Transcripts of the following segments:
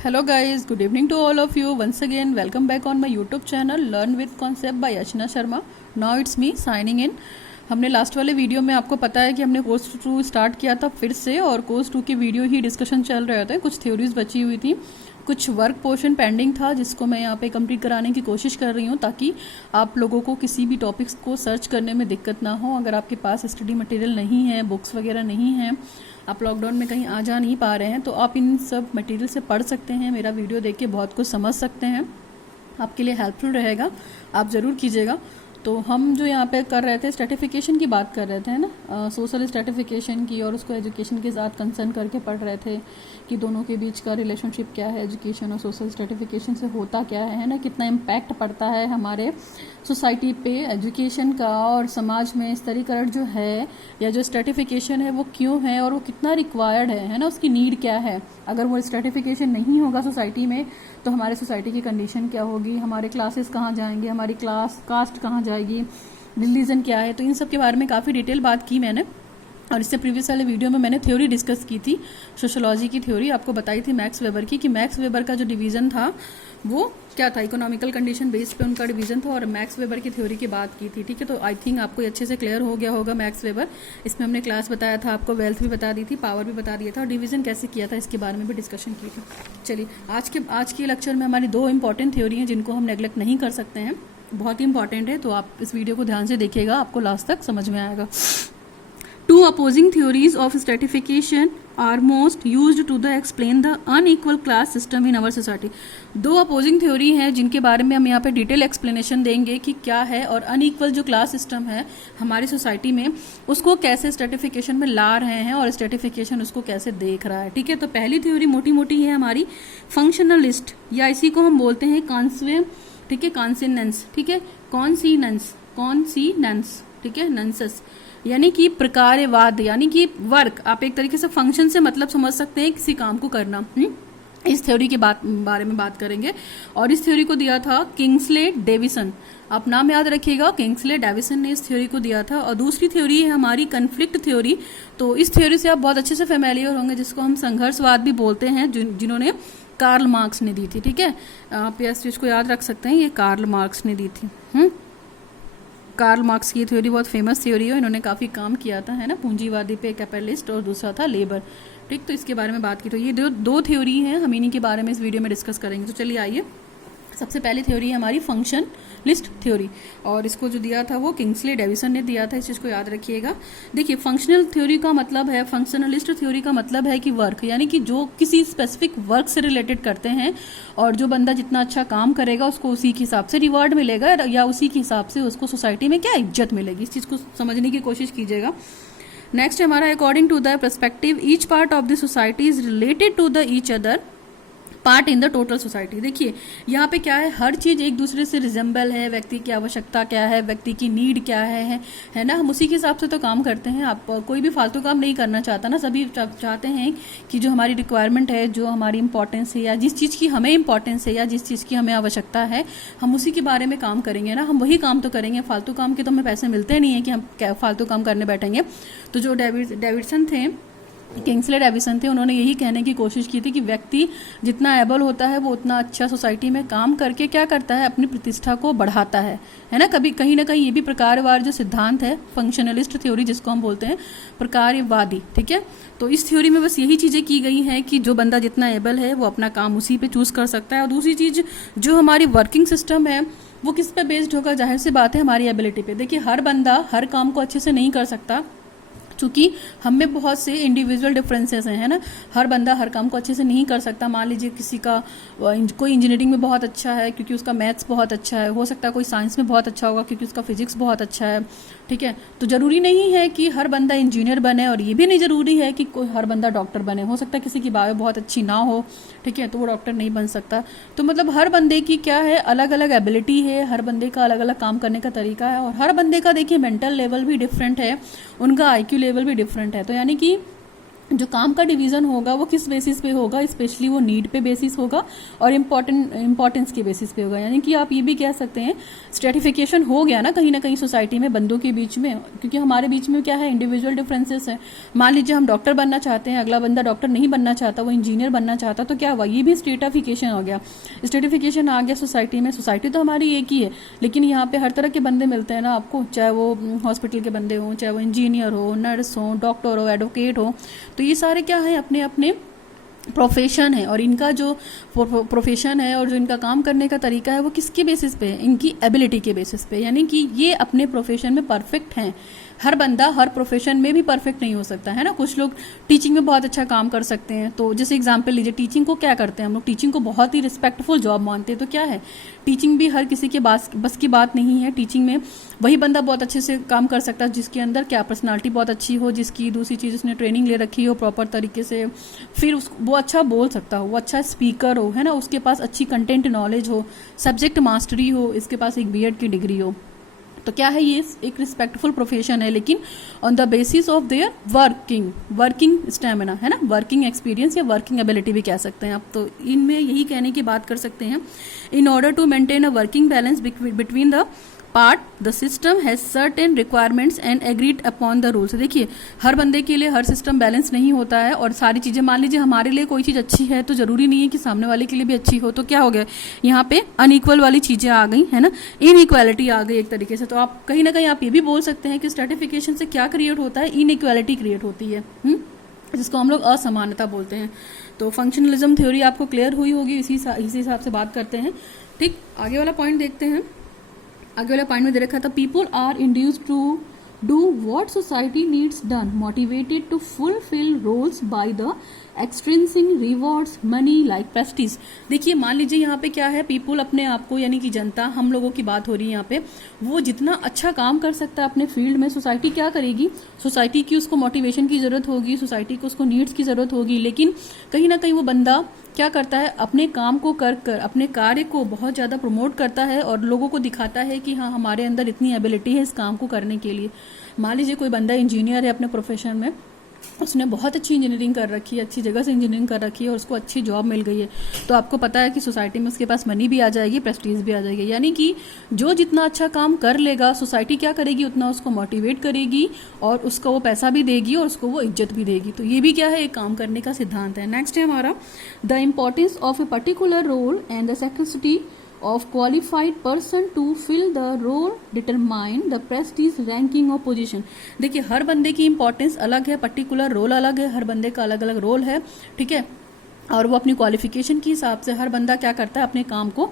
Hello guys, good evening to all of you. Once again, welcome back on my YouTube channel Learn with Concept by Yachna Sharma. Now it's me signing in. हमने last वाले video में आपको पता है कि हमने course 2 start किया था फिर से, और कोर्स 2 की वीडियो ही डिस्कशन चल रहे थे। कुछ थ्योरीज बची हुई थी, कुछ वर्क पोर्शन पेंडिंग था जिसको मैं यहाँ पे कंप्लीट कराने की कोशिश कर रही हूँ ताकि आप लोगों को किसी भी टॉपिक्स को सर्च करने में दिक्कत ना हो। अगर आपके पास स्टडी मटेरियल नहीं है, बुक्स वगैरह नहीं है, आप लॉकडाउन में कहीं आ जा नहीं पा रहे हैं, तो आप इन सब मटेरियल से पढ़ सकते हैं। मेरा वीडियो देख के बहुत कुछ समझ सकते हैं, आपके लिए हेल्पफुल रहेगा, आप ज़रूर कीजिएगा। तो हम जो यहाँ पे कर रहे थे, स्ट्रेटिफिकेशन की बात कर रहे थे, है ना, सोशल स्ट्रेटिफिकेशन की, और उसको एजुकेशन के साथ कंसर्न करके पढ़ रहे थे कि दोनों के बीच का रिलेशनशिप क्या है, एजुकेशन और सोशल स्ट्रेटिफिकेशन से होता क्या है ना, कितना इम्पैक्ट पड़ता है हमारे सोसाइटी पे एजुकेशन का, और समाज में स्तरीकरण जो है या जो स्ट्रेटिफिकेशन है वो क्यों है और वो कितना रिक्वायर्ड है ना, उसकी नीड क्या है। अगर वो स्ट्रेटिफिकेशन नहीं होगा सोसाइटी में तो हमारे सोसाइटी की कंडीशन क्या होगी, हमारे क्लासेस कहाँ जाएंगे, हमारी कास्ट कहाँ जाएगी, रिलीजन क्या है। तो इन सब के बारे में काफ़ी डिटेल बात की मैंने, और इससे प्रीवियस वाले वीडियो में मैंने थ्योरी डिस्कस की थी, सोशोलॉजी की थ्योरी आपको बताई थी मैक्स वेबर की, कि मैक्स वेबर का जो डिवीज़न था वो क्या था, इकोनॉमिकल कंडीशन बेस पे उनका डिवीज़न था, और मैक्स वेबर की थ्योरी की बात की थी। ठीक है, तो आई थिंक आपको अच्छे से क्लियर हो गया होगा मैक्स वेबर। इसमें हमने क्लास बताया था, आपको वेल्थ भी बता दी थी, पावर भी बता दिया था, और डिवीज़न कैसे किया था इसके बारे में भी डिस्कशन की थी। चलिए, आज के लेक्चर में हमारी 2 इंपॉर्टेंट थ्योरी हैं जिनको हम नेग्लेक्ट नहीं कर सकते हैं, बहुत ही इंपॉर्टेंट है। तो आप इस वीडियो को ध्यान से देखिएगा, आपको लास्ट तक समझ में आएगा। 2 opposing theories of stratification are most used to explain the unequal class system in our society. 2 opposing theory हैं जिनके बारे में हम यहाँ पे डिटेल एक्सप्लेनेशन देंगे कि क्या है, और अनइक्वल जो क्लास सिस्टम है हमारी सोसाइटी में उसको कैसे स्ट्रेटिफिकेशन में ला रहे हैं और स्ट्रेटिफिकेशन उसको कैसे देख रहा है। ठीक है, तो पहली थ्योरी मोटी मोटी है हमारी फंक्शनलिस्ट, या इसी को हम बोलते हैं कॉन्स्वे, ठीक है, कॉन्सिनेंस, ठीक है, कॉन्सिनेंस, ठीक है, नंसस, यानी कि प्रकारवाद, यानी कि वर्क। आप एक तरीके से फंक्शन से मतलब समझ सकते हैं किसी काम को करना। इस थ्योरी के बारे में बात करेंगे, और इस थ्योरी को दिया था किंग्सले डेविसन। आप नाम याद रखिएगा, किंग्सले डेविसन ने इस थ्योरी को दिया था। और दूसरी थ्योरी है हमारी कन्फ्लिक्ट थ्योरी। तो इस थ्योरी से आप बहुत अच्छे से फेमिलियर होंगे, जिसको हम संघर्षवाद भी बोलते हैं, जिन्होंने कार्ल मार्क्स ने दी थी। ठीक है, आप इस चीज को याद रख सकते हैं, ये कार्ल मार्क्स ने दी थी। कार्ल मार्क्स की थ्योरी बहुत फेमस थ्योरी है, इन्होंने काफ़ी काम किया था, है ना, पूंजीवादी पे, कैपिटलिस्ट, और दूसरा था लेबर। ठीक, तो इसके बारे में बात की। तो ये 2 थ्योरी हैं, हम इन्हीं के बारे में इस वीडियो में डिस्कस करेंगे। तो चलिए आइए, सबसे पहली थ्योरी है हमारी फंक्शनलिस्ट थ्योरी, और इसको जो दिया था वो किंग्सले डेविसन ने दिया था, इस चीज़ को याद रखिएगा। देखिए, फंक्शनल थ्योरी का मतलब है, फंक्शनलिस्ट थ्योरी का मतलब है कि वर्क, यानी कि जो किसी स्पेसिफिक वर्क से रिलेटेड करते हैं, और जो बंदा जितना अच्छा काम करेगा उसको उसी के हिसाब से रिवार्ड मिलेगा, या उसी के हिसाब से उसको सोसाइटी में क्या इज्जत मिलेगी। इस चीज़ को समझने की कोशिश कीजिएगा। नेक्स्ट हमारा, according to the perspective each part of the society is related to the each other part in the total society. देखिए, यहाँ पे क्या है, हर चीज़ एक दूसरे से रिजेंबल है, व्यक्ति की आवश्यकता क्या है, व्यक्ति की नीड क्या है ना, हम उसी के हिसाब से तो काम करते हैं। आप कोई भी फालतू काम नहीं करना चाहता ना, सभी चाहते हैं कि जो हमारी रिक्वायरमेंट है, जो हमारी इंपॉर्टेंस है, या जिस चीज़ की हमें इंपॉर्टेंस है, या जिस चीज़ की हमें आवश्यकता है, हम उसी के बारे में काम करेंगे ना, हम वही काम तो करेंगे। फालतू काम के तो हमें पैसे मिलते नहीं है कि हम फालतू काम करने बैठेंगे। तो जो डेविडसन थे, किंग्सले डेविसन थे, उन्होंने यही कहने की कोशिश की थी कि व्यक्ति जितना एबल होता है वो उतना अच्छा सोसाइटी में काम करके क्या करता है, अपनी प्रतिष्ठा को बढ़ाता है ना। कभी कहीं ना कहीं ये भी प्रकारवाद जो सिद्धांत है, फंक्शनलिस्ट थ्योरी जिसको हम बोलते हैं, प्रकारवादी। ठीक है, तो इस थ्योरी में बस यही चीज़ें की गई हैं कि जो बंदा जितना एबल है वो अपना काम उसी पे चूज कर सकता है। और दूसरी चीज़, जो हमारी वर्किंग सिस्टम है वो किस पे बेस्ड होगा, जाहिर सी बात है हमारी एबिलिटी पे। देखिए, हर बंदा हर काम को अच्छे से नहीं कर सकता, क्योंकि हम में बहुत से इंडिविजुअल डिफरेंसेस हैं, है ना। हर बंदा हर काम को अच्छे से नहीं कर सकता। मान लीजिए किसी का कोई इंजीनियरिंग में बहुत अच्छा है क्योंकि उसका मैथ्स बहुत अच्छा है, हो सकता है कोई साइंस में बहुत अच्छा होगा क्योंकि उसका फिजिक्स बहुत अच्छा है। ठीक है, तो ज़रूरी नहीं है कि हर बंदा इंजीनियर बने, और ये भी नहीं ज़रूरी है कि कोई हर बंदा डॉक्टर बने। हो सकता है किसी की बायो बहुत अच्छी ना हो, ठीक है, तो वो डॉक्टर नहीं बन सकता। तो मतलब हर बंदे की क्या है, अलग अलग एबिलिटी है, हर बंदे का अलग अलग काम करने का तरीका है, और हर बंदे का देखिए मेंटल लेवल भी डिफरेंट है, उनका IQ लेवल भी डिफरेंट है। तो यानी कि जो काम का डिवीज़न होगा वो किस बेसिस पे होगा, स्पेशली वो नीड पे बेसिस होगा और इम्पोर्टेंस के बेसिस पे होगा। यानी कि आप ये भी कह सकते हैं स्ट्रेटिफिकेशन हो गया ना कहीं सोसाइटी में बंदों के बीच में, क्योंकि हमारे बीच में क्या है, इंडिविजुअल डिफरेंसेस है। मान लीजिए हम डॉक्टर बनना चाहते हैं, अगला बंदा डॉक्टर नहीं बनना चाहता, वो इंजीनियर बनना चाहता, तो क्या हुआ, ये भी स्ट्रेटिफिकेशन हो गया। स्ट्रेटिफिकेशन आ गया सोसाइटी में। सोसाइटी तो हमारी एक ही है, लेकिन यहाँ पे हर तरह के बंदे मिलते हैं ना आपको, चाहे वो हॉस्पिटल के बंदे हों, चाहे वो इंजीनियर हो, नर्स हो, डॉक्टर हो, एडवोकेट हो। तो ये सारे क्या है, अपने अपने प्रोफेशन है, और इनका जो प्रोफेशन है और जो इनका काम करने का तरीका है वो किसके बेसिस पे है, इनकी एबिलिटी के बेसिस पे। यानी कि ये अपने प्रोफेशन में परफेक्ट हैं। हर बंदा हर प्रोफेशन में भी परफेक्ट नहीं हो सकता है ना। कुछ लोग टीचिंग में बहुत अच्छा काम कर सकते हैं, तो जैसे एग्जांपल लीजिए, टीचिंग को क्या करते हैं हम लोग, टीचिंग को बहुत ही रिस्पेक्टफुल जॉब मानते हैं। तो क्या है, टीचिंग भी हर किसी के बस की बात नहीं है। टीचिंग में वही बंदा बहुत अच्छे से काम कर सकता है जिसके अंदर क्या पर्सनालिटी बहुत अच्छी हो, जिसकी दूसरी चीज़ उसने ट्रेनिंग ले रखी हो प्रॉपर तरीके से, फिर वो अच्छा बोल सकता हो, वो अच्छा स्पीकर हो, है ना, उसके पास अच्छी कंटेंट नॉलेज हो, सब्जेक्ट मास्टरी हो, इसके पास एक बीएड की डिग्री हो। तो क्या है, ये एक रिस्पेक्टफुल प्रोफेशन है, लेकिन on the basis of their working stamina, है ना, वर्किंग एक्सपीरियंस या वर्किंग एबिलिटी भी कह सकते हैं आप। तो इनमें यही कहने की बात कर सकते हैं, in order to maintain a working balance between the part the system has certain requirements and agreed upon the rules. देखिए, हर बंदे के लिए हर सिस्टम बैलेंस नहीं होता है, और सारी चीज़ें, मान लीजिए हमारे लिए कोई चीज़ अच्छी है तो ज़रूरी नहीं है कि सामने वाले के लिए भी अच्छी हो। तो क्या हो गया, यहाँ पे अनइक्वल वाली चीज़ें आ गई, है ना, इनइक्वालिटी आ गई एक तरीके से। तो आप कहीं ना कहीं आप ये भी बोल सकते हैं कि स्ट्रेटिफिकेशन से क्या क्रिएट होता है, इनइक्वालिटी क्रिएट होती है, जिसको हम लोग असमानता बोलते हैं। तो फंक्शनलिज्म थ्योरी आपको क्लियर हुई होगी, इसी हिसाब से बात करते हैं। ठीक, आगे वाला पॉइंट देखते हैं। आगे वाला पॉइंट में दे रखा था, people are induced to do what society needs done, motivated to fulfil roles by the extrinsic rewards money like prestige. देखिए, मान लीजिए यहाँ पे क्या है, पीपल अपने आप को, यानी कि जनता, हम लोगों की बात हो रही है यहाँ पे, वो जितना अच्छा काम कर सकता है अपने फील्ड में, सोसाइटी क्या करेगी, सोसाइटी की उसको मोटिवेशन की जरूरत होगी, सोसाइटी को उसको नीड्स की जरूरत होगी। लेकिन कहीं ना कहीं वो बंदा क्या करता है, अपने काम को कर अपने कार्य को बहुत ज़्यादा प्रमोट करता है और लोगों को दिखाता है कि हाँ, हमारे अंदर इतनी एबिलिटी है इस काम को करने के लिए। मान लीजिए कोई बंदा इंजीनियर है अपने प्रोफेशन में, उसने बहुत अच्छी इंजीनियरिंग कर रखी है, अच्छी जगह से इंजीनियरिंग कर रखी है और उसको अच्छी जॉब मिल गई है, तो आपको पता है कि सोसाइटी में उसके पास मनी भी आ जाएगी, प्रेस्टीज भी आ जाएगी। यानी कि जो जितना अच्छा काम कर लेगा, सोसाइटी क्या करेगी, उतना उसको मोटिवेट करेगी और उसको वो पैसा भी देगी और उसको वो इज्जत भी देगी। तो ये भी क्या है, एक काम करने का सिद्धांत है। नेक्स्ट है हमारा, the importance of a particular role and the scarcity of qualified person to fill the role determine the prestige ranking or position। देखिए, हर बंदे की इंपॉर्टेंस अलग है, पर्टिकुलर रोल अलग है, हर बंदे का अलग अलग रोल है, ठीक है, और वो अपनी क्वालिफिकेशन के हिसाब से हर बंदा क्या करता है, अपने काम को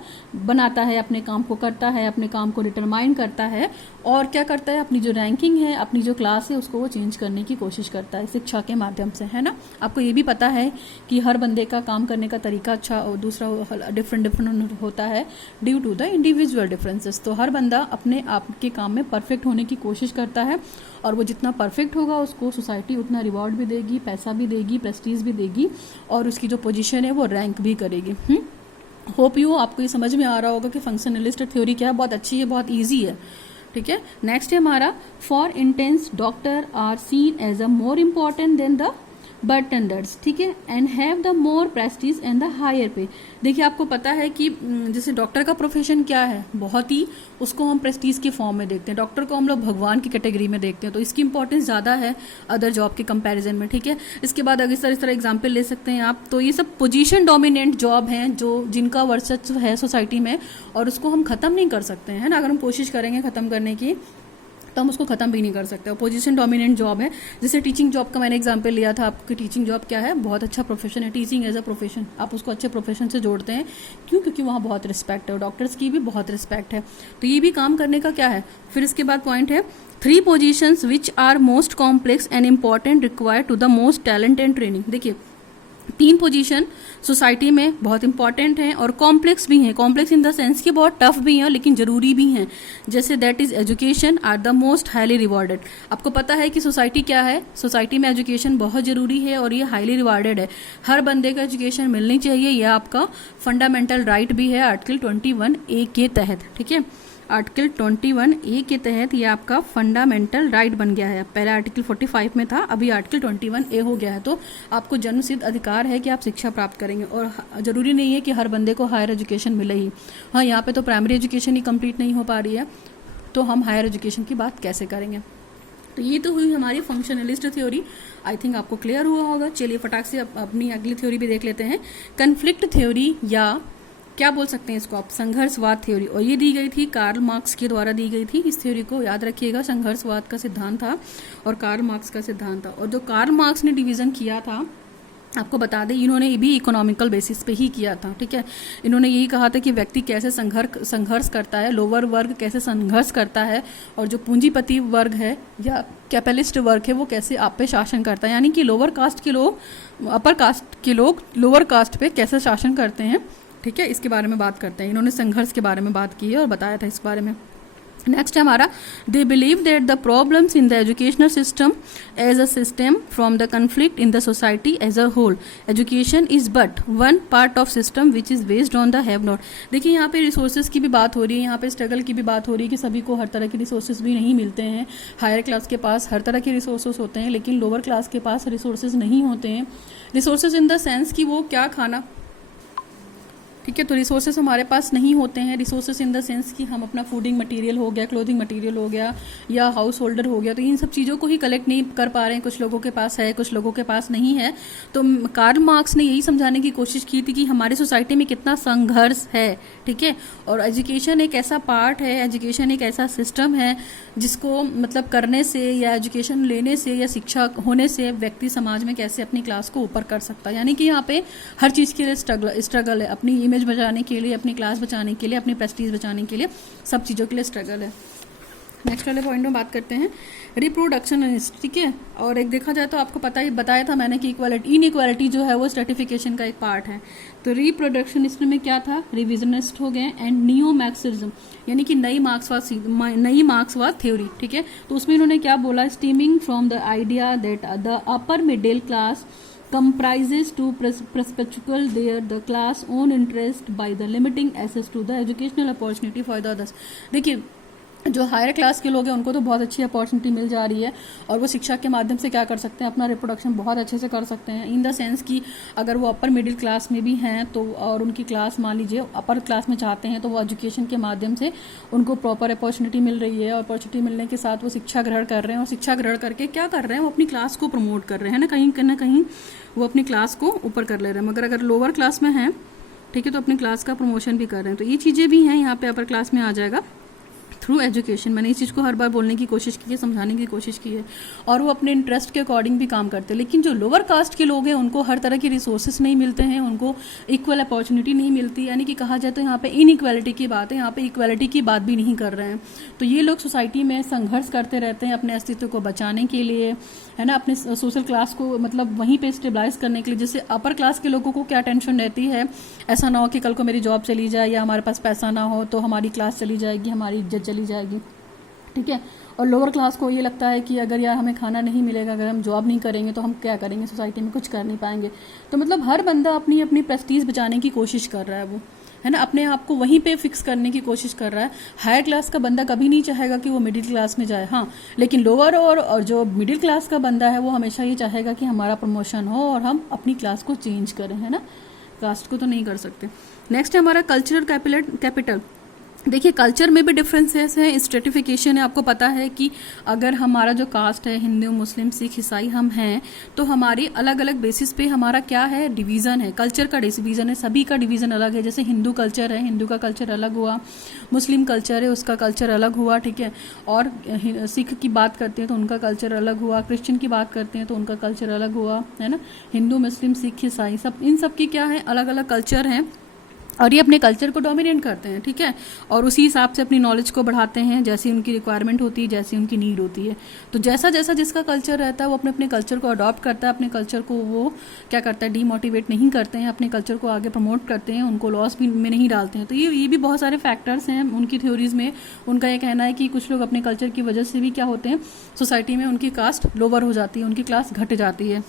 बनाता है, अपने काम को करता है, अपने काम को डिटरमाइन करता है, और क्या करता है, अपनी जो रैंकिंग है, अपनी जो क्लास है, उसको वो चेंज करने की कोशिश करता है शिक्षा के माध्यम से, है ना। आपको ये भी पता है कि हर बंदे का काम करने का तरीका अच्छा और दूसरा डिफरेंट होता है due to the individual differences. तो हर बंदा अपने आप के काम में परफेक्ट होने की कोशिश करता है, और वो जितना परफेक्ट होगा उसको सोसाइटी उतना रिवॉर्ड भी देगी, पैसा भी देगी, प्रेस्टीज भी देगी, और उसकी जो पोजीशन है वो रैंक भी करेगी। होप यू आपको ये समझ में आ रहा होगा कि फंक्शनलिस्ट थ्योरी क्या है, बहुत अच्छी है, बहुत ईजी है, ठीक है। नेक्स्ट है हमारा, for instance doctor are seen as a more important than the bartenders, ठीक है, and have the more prestige and the higher pay. देखिए, आपको पता है कि जैसे डॉक्टर का प्रोफेशन क्या है, बहुत ही उसको हम प्रेस्टीज के फॉर्म में देखते हैं, डॉक्टर को हम लोग भगवान की कैटेगरी में देखते हैं, तो इसकी इंपॉर्टेंस ज़्यादा है अदर जॉब के कंपैरिजन में, ठीक है। इसके बाद अगर इस तरह एग्जाम्पल ले सकते हैं आप, तो ये सब पोजीशन डोमिनेंट जॉब हैं जो जिनका वर्चस्व है सोसाइटी में, और उसको हम ख़त्म नहीं कर सकते हैं, है ना। अगर हम कोशिश करेंगे ख़त्म करने की तो हम उसको ख़त्म भी नहीं कर सकते। पोजीशन डोमिनेंट जॉब है, जैसे टीचिंग जॉब का मैंने एग्जांपल लिया था आपकी। टीचिंग जॉब क्या है, बहुत अच्छा प्रोफेशन है, टीचिंग एज अ प्रोफेशन, आप उसको अच्छे प्रोफेशन से जोड़ते हैं, क्यों, क्योंकि वहाँ बहुत रिस्पेक्ट है, डॉक्टर्स की भी बहुत रिस्पेक्ट है। तो ये भी काम करने का क्या है। फिर इसके बाद पॉइंट है, 3 positions which are most complex and important require to the most talent and training. देखिए, 3 पोजीशन सोसाइटी में बहुत इंपॉर्टेंट हैं और कॉम्प्लेक्स भी हैं, कॉम्प्लेक्स इन द सेंस कि बहुत टफ भी हैं लेकिन ज़रूरी भी हैं। जैसे that is education are the most highly rewarded. आपको पता है कि सोसाइटी क्या है, सोसाइटी में एजुकेशन बहुत ज़रूरी है और ये हाईली रिवॉर्डेड है। हर बंदे को एजुकेशन मिलनी चाहिए, यह आपका फंडामेंटल राइट भी है आर्टिकल 21A के तहत, ठीक है। आर्टिकल 21A के तहत ये आपका फंडामेंटल राइट बन गया है। पहले आर्टिकल 45 में था, अभी आर्टिकल 21A हो गया है। तो आपको जन्मसिद्ध अधिकार है कि आप शिक्षा प्राप्त करेंगे, और ज़रूरी नहीं है कि हर बंदे को हायर एजुकेशन मिले ही। हाँ, यहाँ पे तो प्राइमरी एजुकेशन ही कंप्लीट नहीं हो पा रही है, तो हम हायर एजुकेशन की बात कैसे करेंगे। तो ये तो हुई हमारी फंक्शनलिस्ट थ्योरी। आई थिंक आपको क्लियर हुआ होगा। चलिए फटाक से अपनी अगली थ्योरी भी देख लेते हैं। कन्फ्लिक्ट थ्योरी, या क्या बोल सकते हैं इसको आप, संघर्षवाद थ्योरी। और ये दी गई थी कार्ल मार्क्स के द्वारा दी गई थी। इस थ्योरी को याद रखिएगा, संघर्षवाद का सिद्धांत था और कार्ल मार्क्स का सिद्धांत था। और जो कार्ल मार्क्स ने डिवीजन किया था, आपको बता दें, इन्होंने भी इकोनॉमिकल बेसिस पे ही किया था। ठीक है, इन्होंने यही कहा था कि व्यक्ति कैसे संघर्ष करता है, लोअर वर्ग कैसे संघर्ष करता है, और जो पूंजीपति वर्ग है या कैपिटलिस्ट वर्ग है वो कैसे आप पे शासन करता है। यानी कि लोअर कास्ट के लोग अपर कास्ट के लोग लोअर कास्ट पे कैसे शासन करते हैं। ठीक है, इसके बारे में बात करते हैं। इन्होंने संघर्ष के बारे में बात की है और बताया था इस बारे में। नेक्स्ट है हमारा, they believe that the problems in the educational system as a system from the conflict in the society as a whole. Education is but one part of system which is based on the have not. देखिए यहाँ पे resources की भी बात हो रही है, यहाँ पे स्ट्रगल की भी बात हो रही है कि सभी को हर तरह के रिसोर्सेज भी नहीं मिलते हैं। हायर क्लास के पास हर तरह के रिसोर्सेज होते हैं, लेकिन लोअर क्लास के पास रिसोर्सेज नहीं होते हैं। रिसोर्सेज इन द सेंस कि वो क्या खाना, ठीक है, तो रिसोर्सेज हमारे पास नहीं होते हैं। रिसोर्सेज इन द सेंस कि हम अपना फूडिंग मटेरियल हो गया, क्लोथिंग मटेरियल हो गया, या हाउस होल्डर हो गया, तो इन सब चीज़ों को ही कलेक्ट नहीं कर पा रहे हैं। कुछ लोगों के पास है, कुछ लोगों के पास नहीं है। तो कार्ल मार्क्स ने यही समझाने की कोशिश की थी कि हमारी सोसाइटी में कितना संघर्ष है। ठीक है, और एजुकेशन एक ऐसा पार्ट है, एजुकेशन एक ऐसा सिस्टम है जिसको मतलब करने से या एजुकेशन लेने से या शिक्षा होने से व्यक्ति समाज में कैसे अपनी क्लास को ऊपर कर सकता है। यानी कि यहाँ पे हर चीज़ के लिए स्ट्रगल है, अपनी इमेज बचाने के लिए, अपनी क्लास बचाने के लिए, अपनी प्रेस्टीज बचाने के लिए, सब चीज़ों के लिए स्ट्रगल है। नेक्स्ट वाले पॉइंट में बात करते हैं रिप्रोडक्शनिस्ट। ठीक है, और एक देखा जाए तो आपको बताया था मैंने कि इनइक्वालिटी जो है वो स्ट्रेटिफिकेशन का एक पार्ट है। तो रिप्रोडक्शनिस्ट में क्या था, रिविजनिस्ट हो गए, एंड नियो मार्क्सिज्म यानी कि नई मार्क्सवाद थ्योरी। ठीक है, तो उसमें इन्होंने क्या बोला, steaming from the idea that the upper middle class comprises to perpetuate the class own interest by the limiting access to the educational opportunity for the others। देखिए जो हायर क्लास के लोग हैं उनको तो बहुत अच्छी अपॉर्चुनिटी मिल जा रही है, और वो शिक्षा के माध्यम से क्या कर सकते हैं, अपना रिप्रोडक्शन बहुत अच्छे से कर सकते हैं। इन द सेंस कि अगर वो अपर मिडिल क्लास में भी हैं तो, और उनकी क्लास मान लीजिए अपर क्लास में चाहते हैं, तो वो एजुकेशन के माध्यम से उनको प्रॉपर अपॉर्चुनिटी मिल रही है। अपॉर्चुनिटी मिलने के साथ वो शिक्षा ग्रहण कर रहे हैं, और शिक्षा ग्रहण करके क्या कर रहे हैं, वो अपनी क्लास को प्रमोट कर रहे हैं ना कहीं वो अपनी क्लास को ऊपर कर ले रहे हैं। मगर अगर लोअर क्लास में हैं, ठीक है, तो अपनी क्लास का प्रमोशन भी कर रहे हैं। तो ये चीज़ें भी हैं, यहाँ पे अपर क्लास में आ जाएगा थ्रू एजुकेशन। मैंने इस चीज़ को हर बार बोलने की कोशिश की है, समझाने की कोशिश की है, और वो अपने इंटरेस्ट के अकॉर्डिंग भी काम करते हैं। लेकिन जो लोअर कास्ट के लोग हैं उनको हर तरह के रिसोर्सेज नहीं मिलते हैं, उनको इक्वल अपॉर्चुनिटी नहीं मिलती। यानी कि कहा जाए तो यहाँ पे इनइक्वालिटी की बात है, यहाँ पे इक्वालिटी की बात भी नहीं कर रहे हैं। तो ये लोग सोसाइटी में संघर्ष करते रहते हैं अपने अस्तित्व को बचाने के लिए, है ना, अपने सोशल क्लास को मतलब वहीं पे स्टेबलाइज करने के लिए। जैसे अपर क्लास के लोगों को क्या टेंशन रहती है, ऐसा ना हो कि कल को मेरी जॉब चली जाए या हमारे पास पैसा ना हो तो हमारी क्लास चली जाएगी, हमारी इज्जत चली जाएगी। ठीक है, और लोअर क्लास को ये लगता है कि अगर यार हमें खाना नहीं मिलेगा, अगर हम जॉब नहीं करेंगे तो हम क्या करेंगे, सोसाइटी में कुछ कर नहीं पाएंगे। तो मतलब हर बंदा अपनी अपनी प्रेस्टीज बचाने की कोशिश कर रहा है, वो है ना, अपने आप को वहीं पे फिक्स करने की कोशिश कर रहा है। हायर क्लास का बंदा कभी नहीं चाहेगा कि वो मिडिल क्लास में जाए, हाँ, लेकिन लोअर और जो मिडिल क्लास का बंदा है वो हमेशा ये चाहेगा कि हमारा प्रमोशन हो और हम अपनी क्लास को चेंज करें, है ना, कास्ट को तो नहीं कर सकते। नेक्स्ट है हमारा कल्चरल कैपिटल। देखिए कल्चर में भी डिफरेंसेस हैं, स्ट्रेटिफिकेशन है। आपको पता है कि अगर हमारा जो कास्ट है, हिंदू, मुस्लिम, सिख, ईसाई हम हैं, तो हमारी अलग अलग बेसिस पे हमारा क्या है, डिवीज़न है, कल्चर का डिवीज़न है, सभी का डिवीज़न अलग है। जैसे हिंदू कल्चर है, हिंदू का कल्चर अलग हुआ, मुस्लिम कल्चर है, उसका कल्चर अलग हुआ, ठीक है, और सिख की बात करते हैं तो उनका कल्चर अलग हुआ, क्रिश्चियन की बात करते हैं तो उनका कल्चर अलग हुआ, है ना। हिंदू, मुस्लिम, सिख, ईसाई, सब इन सब की क्या है, अलग अलग कल्चर हैं, और ये अपने कल्चर को डोमिनेट करते हैं, ठीक है, और उसी हिसाब से अपनी नॉलेज को बढ़ाते हैं, जैसी उनकी रिक्वायरमेंट होती है, जैसी उनकी नीड होती है। तो जैसा जैसा जिसका कल्चर रहता है वो अपने अपने कल्चर को अडॉप्ट करता है, अपने कल्चर को वो क्या करता है, डीमोटिवेट नहीं करते हैं, अपने कल्चर को आगे प्रमोट करते हैं, उनको लॉस भी में नहीं डालते हैं। तो ये भी बहुत सारे फैक्टर्स हैं उनकी थ्योरीज में। उनका ये कहना है कि कुछ लोग अपने कल्चर की वजह से भी क्या होते हैं, सोसाइटी में उनकी कास्ट लोअर हो जाती है, उनकी क्लास घट जाती है।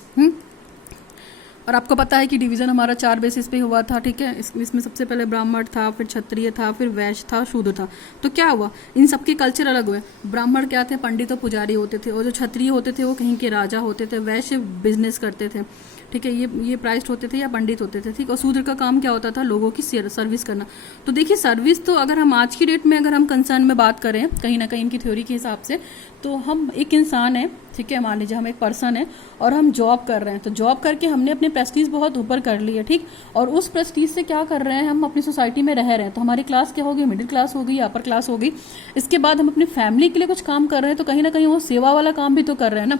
और आपको पता है कि डिवीज़न हमारा 4 बेसिस पे हुआ था, ठीक है। इसमें सबसे पहले ब्राह्मण था, फिर क्षत्रिय था, फिर वैश्य था, शूद्र था। तो क्या हुआ, इन सबके कल्चर अलग हुए। ब्राह्मण क्या थे, पंडित और पुजारी होते थे, और जो क्षत्रिय होते थे वो कहीं के राजा होते थे, वैश्य बिजनेस करते थे, ठीक है, ये प्राइस्ट होते थे या पंडित होते थे, ठीक। और शूद्र का काम क्या होता था, लोगों की सर्विस करना। तो देखिए सर्विस तो अगर हम आज की डेट में अगर हम कंसर्न में बात करें कहीं ना कहीं इनकी थ्योरी के हिसाब से, तो हम एक इंसान है, ठीक है, मान लीजिए हम एक पर्सन है और हम जॉब कर रहे हैं, तो जॉब करके हमने अपने प्रेस्टीज बहुत ऊपर कर ली है, ठीक। और उस प्रेस्टीज से क्या कर रहे हैं, हम अपनी सोसाइटी में रह रहे हैं, तो हमारी क्लास क्या होगी, मिडिल क्लास हो गई, अपर क्लास हो गई। इसके बाद हम अपनी फैमिली के लिए कुछ काम कर रहे हैं, तो कहीं ना कहीं वो सेवा वाला काम भी तो कर रहे हैं ना।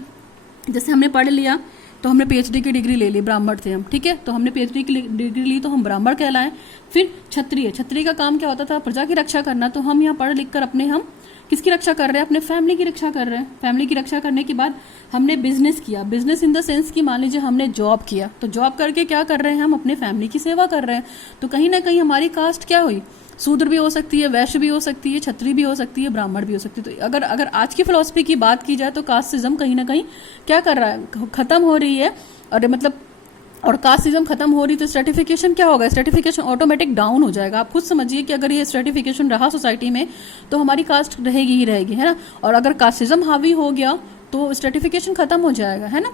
जैसे हमने पढ़ लिया तो हमने पीएचडी की डिग्री ले ली, ब्राह्मण थे हम, ठीक है, तो हमने पीएचडी की डिग्री ली तो हम ब्राह्मण कहलाएं। फिर क्षत्रिय का काम क्या होता था, प्रजा की रक्षा करना। तो हम यहाँ पढ़ लिख कर अपने हम किसकी रक्षा कर रहे हैं, अपने फैमिली की रक्षा कर रहे हैं। फैमिली की रक्षा करने के बाद हमने बिजनेस किया, बिजनेस इन द सेंस कि मान लीजिए हमने जॉब किया, तो जॉब करके क्या कर रहे हैं, हम अपने फैमिली की सेवा कर रहे हैं। तो कहीं ना कहीं हमारी कास्ट क्या हुई, शूद्र भी हो सकती है, वैश्य भी हो सकती है, क्षत्रिय भी हो सकती है, ब्राह्मण भी हो सकती है। तो अगर आज की फिलॉसफी की बात की जाए तो कास्टिज्म कहीं ना कहीं क्या कर रहा है, खत्म हो रही है। और मतलब और कास्टिज्म खत्म हो रही तो स्ट्रेटिफिकेशन क्या होगा, स्ट्रेटिफिकेशन ऑटोमेटिक डाउन हो जाएगा। आप खुद समझिए कि अगर ये स्ट्रेटिफिकेशन रहा सोसाइटी में तो हमारी कास्ट रहेगी ही रहेगी, है ना। और अगर कास्टिज्म हावी हो गया तो स्ट्रेटिफिकेशन खत्म हो जाएगा, है ना।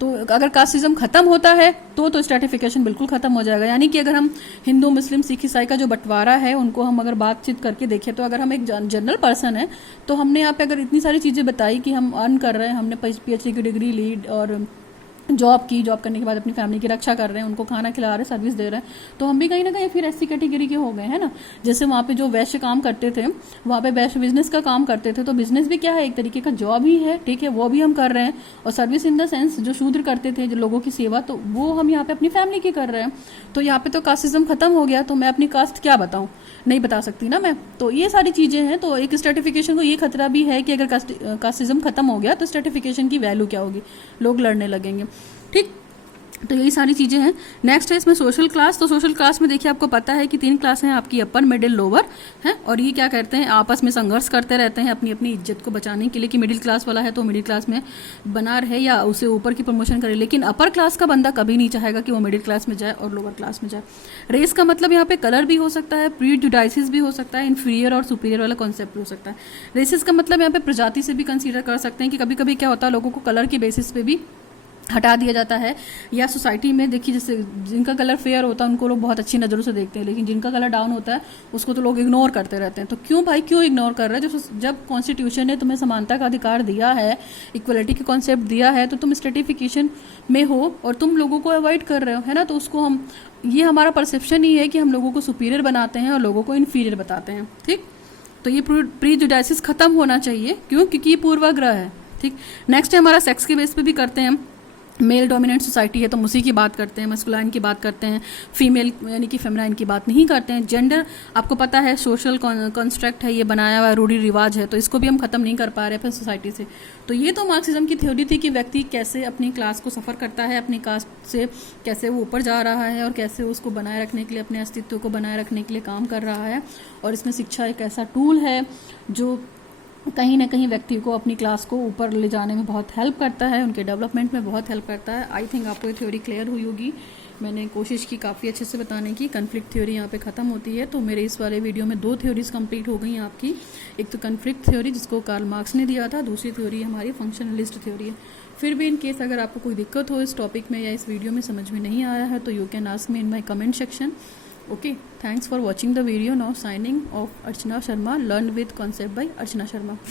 तो अगर कास्टिज्म खत्म होता है तो स्ट्रेटिफिकेशन बिल्कुल खत्म हो जाएगा। यानी कि अगर हम हिंदू मुस्लिम सिख ईसाई का जो बंटवारा है उनको हम अगर बातचीत करके देखें, तो अगर हम एक जनरल पर्सन है तो हमने यहाँ पे अगर इतनी सारी चीज़ें बताई कि हम अर्न कर रहे हैं, हमने पीएचडी की डिग्री ली और जॉब करने के बाद अपनी फैमिली की रक्षा कर रहे हैं, उनको खाना खिला रहे हैं, सर्विस दे रहे हैं, तो हम भी कहीं ना कहीं फिर ऐसी कैटेगरी के हो गए, है ना। जैसे वहाँ पे जो वैश्य काम करते थे, वहाँ पे वैश्य बिजनेस का काम करते थे, तो बिजनेस भी क्या है, एक तरीके का जॉब ही है, ठीक है, वो भी हम कर रहे हैं। और सर्विस इन द सेंस जो शूद्र करते थे, जो लोगों की सेवा, तो वो हम यहाँ पे अपनी फैमिली की कर रहे हैं। तो यहाँ पे तो कास्टिज्म खत्म हो गया, तो मैं अपनी कास्ट क्या बताऊँ, नहीं बता सकती ना मैं। तो ये सारी चीजें हैं। तो एक स्ट्रेटिफिकेशन को ये खतरा भी है कि अगर कास्टिज्म खत्म हो गया तो स्ट्रेटिफिकेशन की वैल्यू क्या होगी, लोग लड़ने लगेंगे, ठीक। तो यही सारी चीज़ें हैं। नेक्स्ट है इसमें सोशल क्लास। तो सोशल क्लास में देखिए आपको पता है कि 3 क्लास हैं आपकी, अपर मिडिल लोअर है। और ये क्या करते हैं, आपस में संघर्ष करते रहते हैं अपनी अपनी इज्जत को बचाने के लिए कि मिडिल क्लास वाला है तो मिडिल क्लास में बना रहे या उसे ऊपर की प्रमोशन करे। लेकिन अपर क्लास का बंदा कभी नहीं चाहेगा कि वो मिडिल क्लास में जाए और लोअर क्लास में जाए। रेस का मतलब यहाँ पे कलर भी हो सकता है, प्रीजुडाइसिस भी हो सकता है, इन्फीरियर और सुपीरियर वाला कॉन्सेप्ट भी हो सकता है। रेसिस का मतलब यहाँ पे प्रजाति से भी कंसीडर कर सकते हैं कि कभी कभी क्या होता है, लोगों को कलर के बेसिस पे भी हटा दिया जाता है। या सोसाइटी में देखिए, जैसे जिनका कलर फेयर होता है उनको लोग बहुत अच्छी नज़रों से देखते हैं, लेकिन जिनका कलर डाउन होता है उसको तो लोग इग्नोर करते रहते हैं। तो क्यों भाई, क्यों इग्नोर कर रहे हैं? जब कॉन्स्टिट्यूशन ने तुम्हें समानता का अधिकार दिया है, इक्वलिटी का कॉन्सेप्ट दिया है, तो तुम स्ट्रेटिफिकेशन में हो और तुम लोगों को अवॉइड कर रहे हो, है ना। तो उसको हम, ये हमारा परसेप्शन ही है कि हम लोगों को सुपीरियर बनाते हैं और लोगों को इन्फीरियर बताते हैं, ठीक। तो ये प्रीजुडाइसिस खत्म होना चाहिए, क्यों, क्योंकि ये पूर्वाग्रह है, ठीक। नेक्स्ट है हमारा सेक्स के बेस पे भी करते हैं हम। मेल डोमिनेंट सोसाइटी है तो उसी की बात करते हैं, मस्कुलाइन की बात करते हैं, फीमेल यानी कि फेमिनाइन की बात नहीं करते हैं। जेंडर आपको पता है सोशल कंस्ट्रक्ट है, ये बनाया हुआ रूढ़ी रिवाज है, तो इसको भी हम खत्म नहीं कर पा रहे अपनी सोसाइटी से। तो ये तो मार्क्सिज्म की थ्योरी थी कि व्यक्ति कैसे अपनी क्लास को सफ़र करता है, अपनी कास्ट से कैसे वो ऊपर जा रहा है और कैसे उसको बनाए रखने के लिए, अपने अस्तित्व को बनाए रखने के लिए काम कर रहा है। और इसमें शिक्षा एक ऐसा टूल है जो कहीं ना कहीं व्यक्ति को अपनी क्लास को ऊपर ले जाने में बहुत हेल्प करता है, उनके डेवलपमेंट में बहुत हेल्प करता है। आई थिंक आपको ये थ्योरी क्लियर हुई होगी। मैंने कोशिश की काफ़ी अच्छे से बताने की। कन्फ्लिक्ट थ्योरी यहाँ पे ख़त्म होती है। तो मेरे इस वाले वीडियो में 2 थ्योरीज कंप्लीट हो गई आपकी। एक तो कन्फ्लिक्ट थ्योरी जिसको कार्ल मार्क्स ने दिया था, दूसरी थ्योरी हमारी फंक्शनलिस्ट थ्योरी है। फिर भी इन केस अगर आपको कोई दिक्कत हो इस टॉपिक में या इस वीडियो में समझ में नहीं आया है तो you can ask me in my comment section. Okay, thanks for watching the video. Now signing off, Archana Sharma. Learn with concept by Archana Sharma.